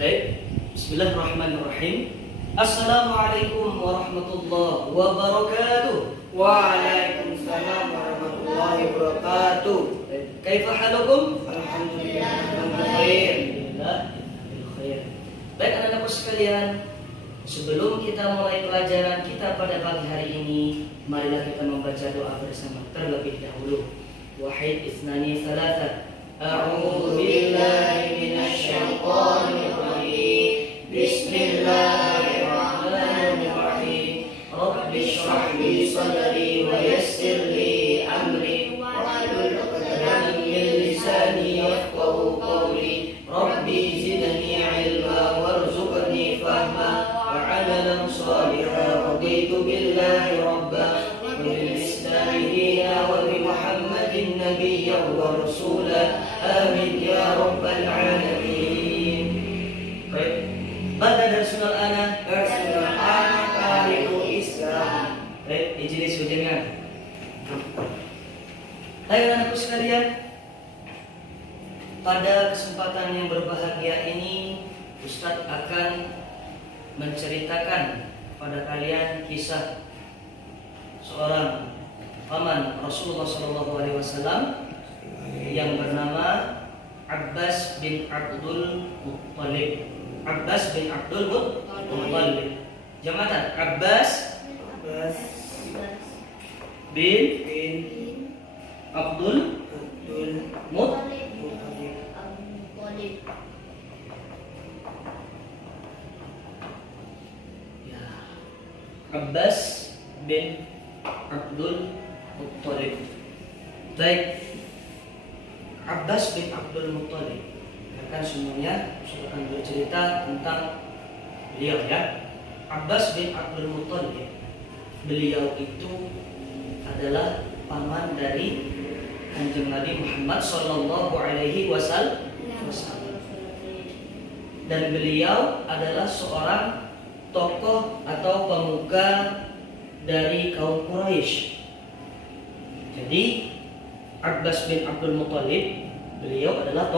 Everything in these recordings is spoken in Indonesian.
Baik, bismillahirrahmanirrahim. Assalamualaikum warahmatullahi wabarakatuh. Waalaikumsalam warahmatullahi wabarakatuh. Kaifa halukum? Alhamdulillah. Alhamdulillah bil khair. Baik anak-anakku sekalian, sebelum kita mulai pelajaran kita pada pagi hari ini, marilah kita membaca doa bersama terlebih dahulu. Wahid isnani thalatha. A'udzu billahi minasy syaithanir rajim. Bismillahirrahmanirrahim. Rabbi shrah li sadri wa yassir li amri wahlul 'uqdatam min lisani yafqahu qawli. Rabbi zidni 'ilma warzuqni fahma wa 'amalan shalihan. Raditu billahi rabban wa bil islami dinan wa bi Muhammadin nabiyyan wa rasulan. Amin ya rabbal alamin. Baik. Maka darsul ana Darsul ana tarikhul Islam. baik ijlis hujangan. Hai anak-anakku sekalian, pada kesempatan yang berbahagia ini Ustadz akan menceritakan pada kalian kisah seorang paman Rasulullah SAW yang bernama Abbas bin Abdul Muttalib. Abbas bin Abdul Muttalib. Jamatan Abbas bin Abdul Muttalib. Ya. Abbas bin Abdul Muttalib. Baik. Abbas bin Abdul Muttalib, akan semuanya saya akan bercerita tentang beliau ya. Abbas bin Abdul Muttalib, beliau itu adalah paman dari Kanjeng Nabi Muhammad Sallallahu Alaihi Wasallam, dan beliau adalah seorang tokoh atau pemuka dari kaum Quraisy. Jadi Abbas bin Abdul Muttalib, beliau adalah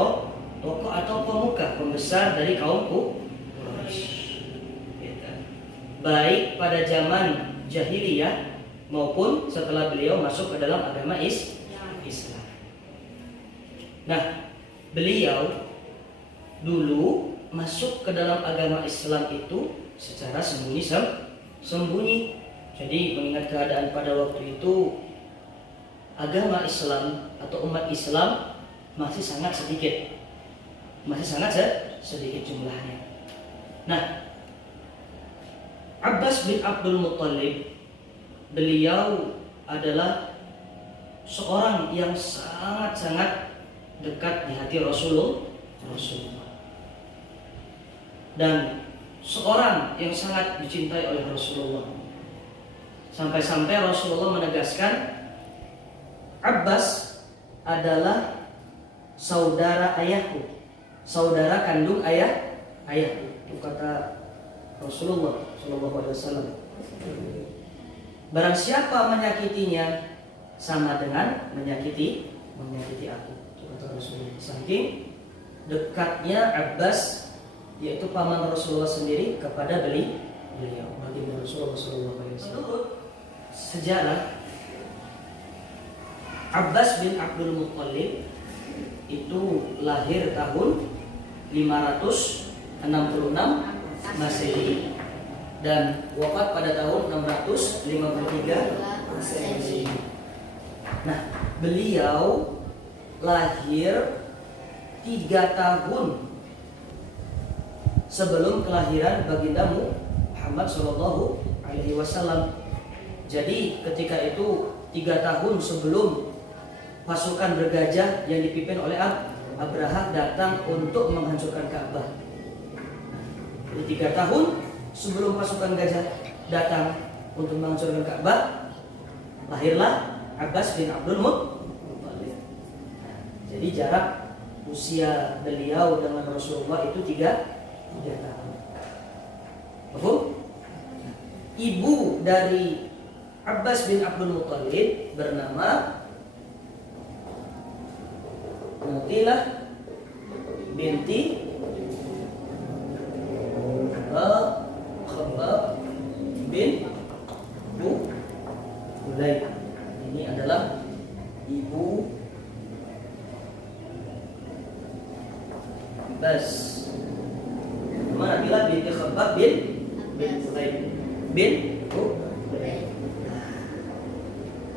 tokoh atau pemuka pembesar dari kaum Quraisy. Baik pada zaman jahiliyah maupun setelah beliau masuk ke dalam agama Islam. Nah, beliau dulu masuk ke dalam agama Islam itu secara sembunyi. Jadi mengingat keadaan pada waktu itu agama Islam atau umat Islam masih sangat sedikit jumlahnya. Nah, Abbas bin Abdul Muttalib, beliau adalah seorang yang sangat dekat di hati Rasulullah, dan seorang yang sangat dicintai oleh Rasulullah. Sampai-sampai Rasulullah menegaskan Abbas adalah saudara ayahku, saudara kandung ayahku. Itu kata Rasulullah SAW. Barang siapa menyakitinya sama dengan menyakiti aku. Itu kata Rasulullah. Saking dekatnya Abbas, yaitu paman Rasulullah sendiri, kepada beliau, baginda Rasulullah SAW. Menurut sejarah, Abbas bin Abdul Muttalib itu lahir tahun 566 Masehi dan wafat pada tahun 653 Masehi. Nah, beliau lahir 3 tahun sebelum kelahiran baginda Muhammad SAW. Jadi ketika itu 3 tahun sebelum pasukan bergajah yang dipimpin oleh Abraha datang untuk menghancurkan Ka'bah. Jadi 3 tahun sebelum pasukan gajah datang untuk menghancurkan Ka'bah, lahirlah Abbas bin Abdul Muttalib. Jadi jarak usia beliau dengan Rasulullah itu 3 tahun. Paham? Ibu dari Abbas bin Abdul Muttalib bernama Mutilah binti bin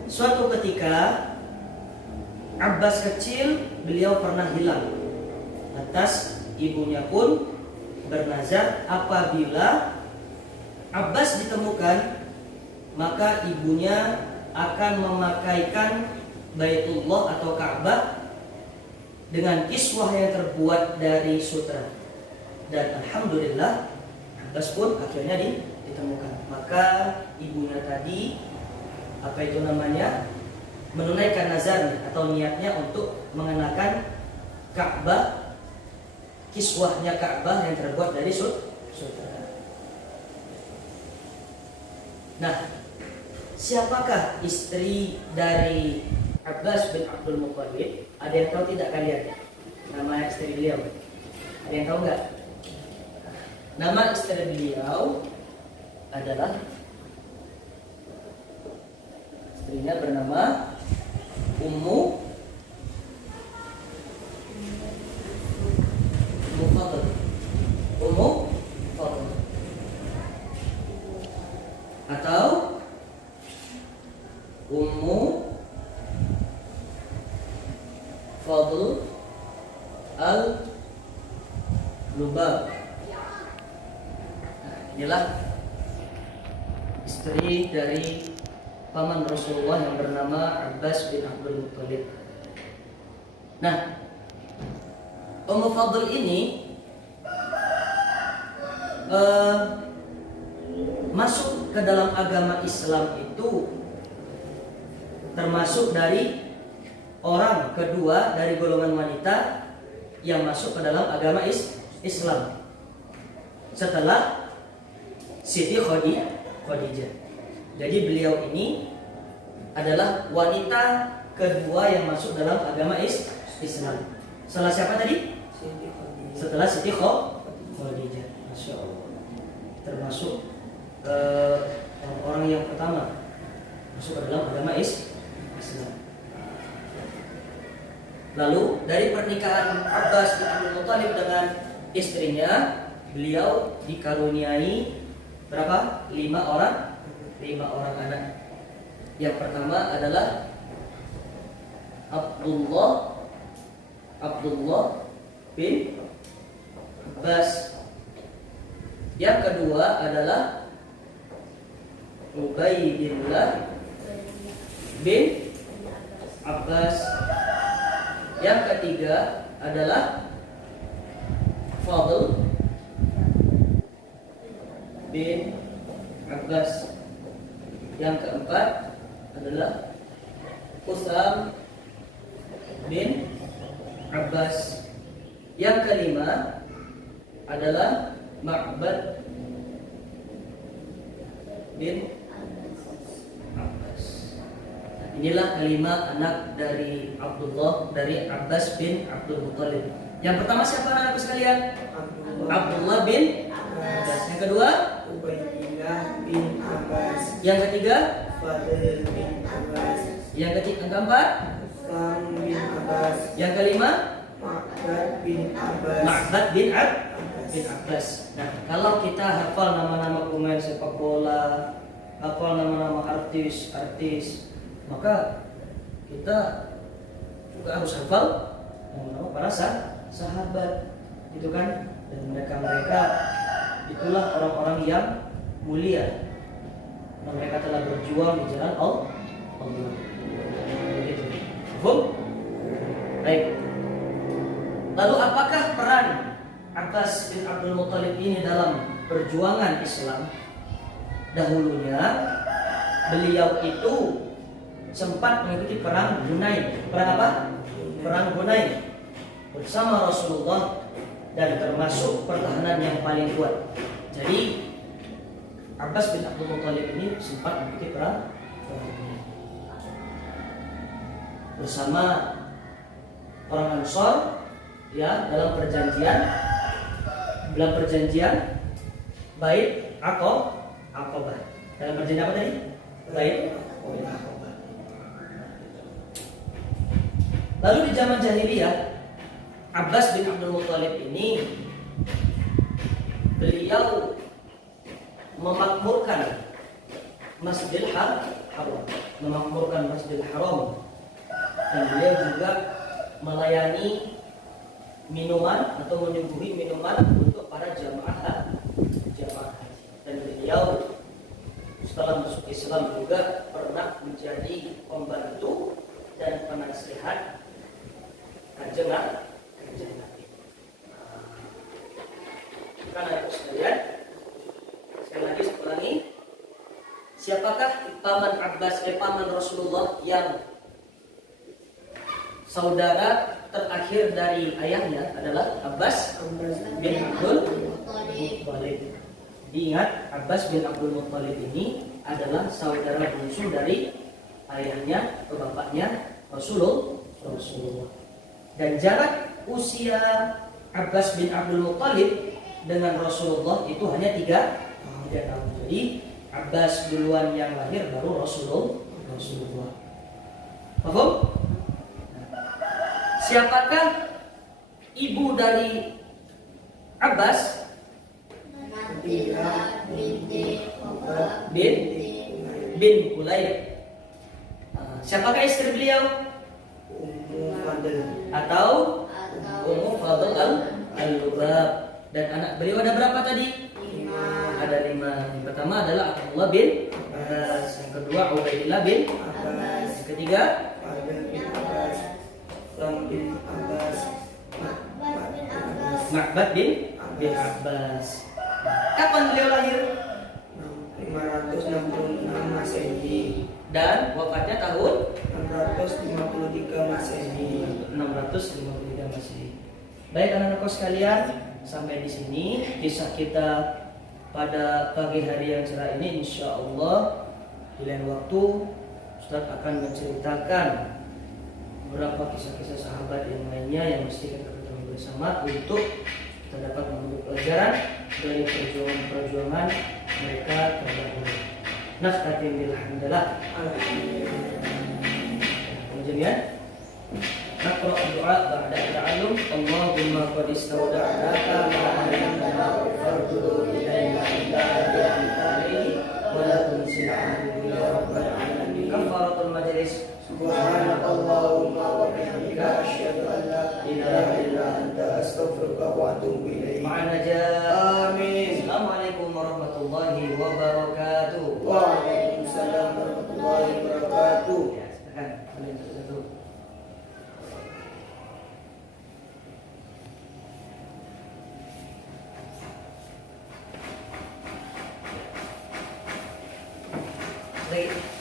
Suatu ketika Abbas kecil beliau pernah hilang. Lantas ibunya pun bernazar apabila Abbas ditemukan maka ibunya akan memakaikan Baitullah atau Ka'bah dengan kiswah yang terbuat dari sutra. Dan alhamdulillah Abbas pun akhirnya ditemukan. Maka ibunya tadi menunaikan nazarnya atau niatnya untuk mengenakan Ka'bah, kiswahnya Ka'bah yang terbuat dari sutra. Nah, siapakah istri dari Abbas bin Abdul Muttalib? Ada yang tahu tidak kalian? Nama istri beliau? Ada yang tahu nggak? Nama istri beliau adalah, istrinya bernama Ummu Fadl. Ummu Fadl atau Ummu Fadl al-Lubab. Nah, inilah istri dari paman Rasulullah yang bernama Abbas bin Abdul Muttalib. Nah, Ummu Fadl ini masuk ke dalam agama Islam itu termasuk dari orang kedua dari golongan wanita yang masuk ke dalam agama Islam setelah Siti Khadijah. Jadi beliau ini adalah wanita kedua yang masuk dalam agama Islam. Setelah siapa tadi? Setelah Siti Khadijah. Masya Allah. Termasuk orang yang pertama masuk ke dalam agama Islam. Lalu dari pernikahan Abbas bin Abdul Muttalib dengan istrinya, beliau dikaruniai berapa? 5 orang anak. Yang pertama adalah Abdullah bin Abbas. Yang kedua adalah Ubaidillah bin Abbas. Yang ketiga adalah Fadl bin Abbas. Yang keempat adalah Usam bin Abbas. Yang kelima adalah Ma'bad bin Abbas. Inilah kelima anak dari Abbas bin Abdul Muttalib. Yang pertama siapa anak sekalian? Abdullah bin Abbas. Yang kedua Ubaidillah bin Abbas. Yang ketiga Fadl bin Abbas. Yang keempat Usam bin Abbas. Yang kelima Ma'bad bin Abbas. Ma'bad bin Abbas. Nah, kalau kita hafal nama-nama pemain sepak bola, hafal nama-nama artis, maka kita juga harus hafal nama-nama para sahabat, gitu kan? Dan mereka itulah orang-orang yang mulia. Mereka telah berjuang di jalan Allah. Begitu. Baik. Lalu apakah peran Abbas bin Abdul Muttalib ini dalam perjuangan Islam? Dahulunya beliau itu sempat mengikuti perang Hunain. Perang apa? Perang Hunain bersama Rasulullah, dan termasuk pertahanan yang paling kuat. Jadi Abbas bin Abdul Muttalib ini sempat mengikuti perang bersama orang Ansor, ya, dalam perjanjian Bait Aqabah. Dalam perjanjian apa tadi? Bait Aqabah. Lalu di zaman jahiliyah, Abbas bin Abdul Muttalib ini beliau memakmurkan Masjidil Haram, memakmurkan Masjidil Haram, dan beliau juga melayani minuman atau menyuguhi minuman untuk para jamaah haji. Dan beliau setelah masuk Islam juga pernah menjadi pembantu dan penasihat kanjeng Nabi. Karena itu sekalian, sekali lagi saya ulangi, siapakah paman Rasulullah yang saudara terakhir dari ayahnya adalah Abbas bin Abdul Muttalib. Diingat, Abbas bin Abdul Muttalib ini adalah saudara bungsu dari ayahnya atau bapaknya Rasulullah. Dan jarak usia Abbas bin Abdul Muttalib dengan Rasulullah itu hanya 3 tahun. Jadi Abbas duluan yang lahir, baru Rasulullah. Paham? Siapakah ibu dari Abbas? bin Kulayb. Siapakah istri beliau? Ummu Fadl Atau Ummu Fadl al-Lubab. Dan anak beliau ada berapa tadi? 5. Ada 5. Yang pertama adalah Abdullah bin Abbas, yang kedua Ubaidillah bin Abbas, yang ketiga Fadl bin Abbas, Lam bin Abbas, Ma'bad bin Abbas. Kapan beliau lahir? 566 Masehi Dan wafatnya tahun 653 Masehi. 653 Masehi. Baik anak-anakku sekalian, sampai di sini kisah kita pada pagi hari yang cerah ini. Insya Allah di lain waktu Ustaz akan menceritakan beberapa kisah-kisah sahabat yang lainnya yang mesti kita ketahui bersama untuk kita dapat mengambil pelajaran dari perjuangan mereka terdahulu. Nafkatin bilhamdulillah. Kemudian نقرأ الدعاء بعد التعلم. اللهم قد استودعناك ما علمتنا فارجو إلينا إلا عليه ولا تنسنا عنه يا رب العالمين. كفارة المجلس. سبحانك اللهم وبحمدك أشهد أن لا إله إلا أنت أستغفرك وأتوب إليك. مع النجاة. آمين. السلام عليكم ورحمة الله وبركاته. وعليكم السلام ورحمة الله وبركاته. Ya, silakan. Kalian satu. Baik.